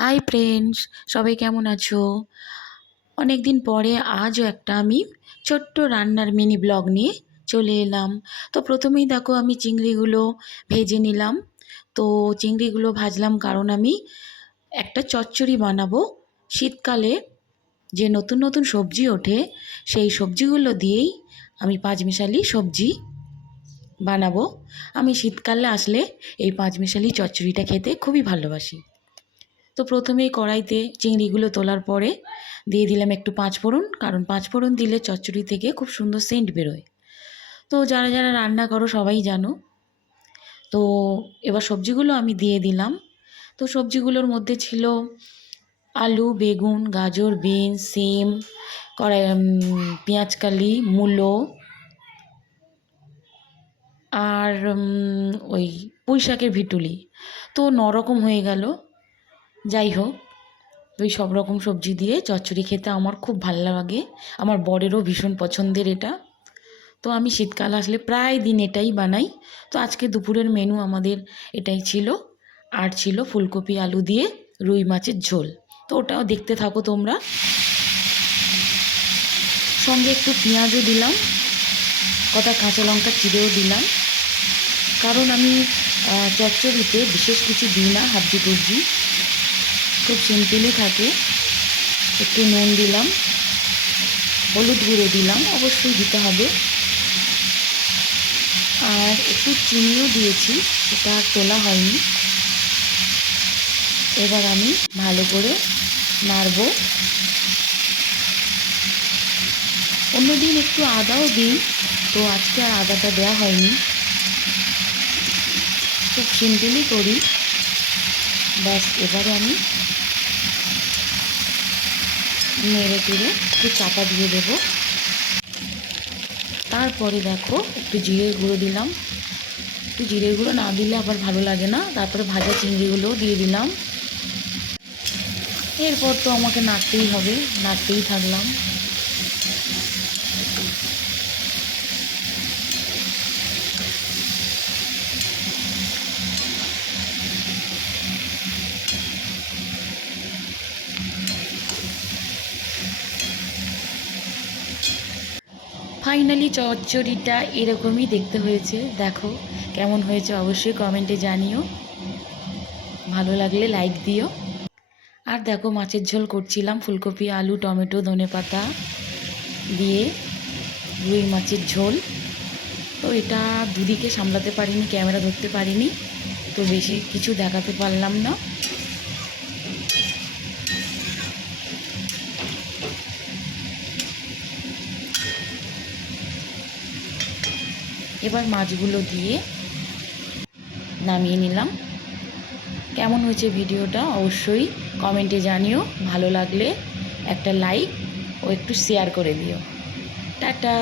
Hi friends, সবাই কেমন আছো? অনেক দিন পরে আজও একটা আমি ছোট্ট রান্নার মিনি ব্লগ নিয়ে চলে এলাম। তো প্রথমেই দেখো আমি চিংড়িগুলো ভেজে নিলাম। তো চিংড়িগুলো ভাজলাম কারণ আমি একটা চচ্চড়ি বানাবো। শীতকালে যে নতুন নতুন সবজি ওঠে সেই সবজিগুলো দিয়েই আমি পাঁচমিশালি সবজি বানাবো। আমি শীতকালে আসলে এই পাঁচমিশালি চচ্চড়িটা খেতে খুবই ভালোবাসি। তো প্রথমেই কড়াইতে চিংড়িগুলো তোলার পরে দিয়ে দিলাম একটু পাঁচফোড়ন, কারণ পাঁচফোড়ন দিলে চচ্চড়ি থেকে খুব সুন্দর সেন্ট বেরোয়। তো যারা যারা রান্না করো সবাই জানো। তো এবার সবজিগুলো আমি দিয়ে দিলাম। তো সবজিগুলোর মধ্যে ছিল আলু, বেগুন, গাজর, বিনস, সিম, পেঁয়াজকালি, মূলো আর ওই পুঁই শাকের ভিটুলি। তো নরকম হয়ে গেল। যাই হোক, ওই সব রকম সবজি দিয়ে চচ্চড়ি খেতে আমার খুব ভালো লাগে। আমার বরেরও ভীষণ পছন্দের এটা। তো আমি শীতকাল আসলে প্রায় দিন এটাই বানাই। তো আজকে দুপুরের মেনু আমাদের এটাই ছিল। আর ছিল ফুলকপি আলু দিয়ে রুই মাছের ঝোল। তো ওটাও দেখতে থাকো তোমরা। সঙ্গে একটু পেঁয়াজও দিলাম, কটা কাঁচা লঙ্কা চিড়েও দিলাম, কারণ আমি চচ্চড়িতে বিশেষ কিছু দিই না, হাবজি গুবজি খুব সিম্পলই থাকে। একটু নুন দিলাম, হলুদ গুঁড়ো দিলাম, অবশ্যই দিতে হবে, আর একটু চিনিও দিয়েছি, সেটা তোলা হয়নি। এবার আমি ভালো করে নাড়বো। অন্যদিন একটু আদাও দিই, তো আজকে আর আদাটা দেওয়া হয়নি। খুব সিম্পলই করি। ব্যাস, এবারে আমি নেড়ে চেড়ে একটু চাপা দিয়ে দেবো। তারপরে দেখো একটু জিরের গুঁড়ো দিলাম। একটু জিরের গুঁড়ো না দিলে আবার ভালো লাগে না। তারপরে ভাজা চিংড়িগুলোও দিয়ে দিলাম। এরপর তো আমাকে নাড়তেই হবে, নাড়তেই থাকলাম। ফাইনালি চচ্চড়িটা এরকমই দেখতে হয়েছে। দেখো কেমন হয়েছে অবশ্যই কমেন্টে জানিও। ভালো লাগলে লাইক দিও। আর দেখো মাছের ঝোল করছিলাম, ফুলকপি, আলু, টমেটো, ধনেপাতা দিয়ে রুই মাছের ঝোল। তো এটা দুদিকে সামলাতে পারিনি, ক্যামেরা ধরতে পারিনি, তো বেশি কিছু দেখাতে পারলাম না। এবার মাছগুলো দিয়ে নামিয়ে নিলাম। কেমন হয়েছে ভিডিওটা অবশ্যই কমেন্টে জানিও। ভালো লাগলে একটা লাইক ও একটু শেয়ার করে দিও। টাটা।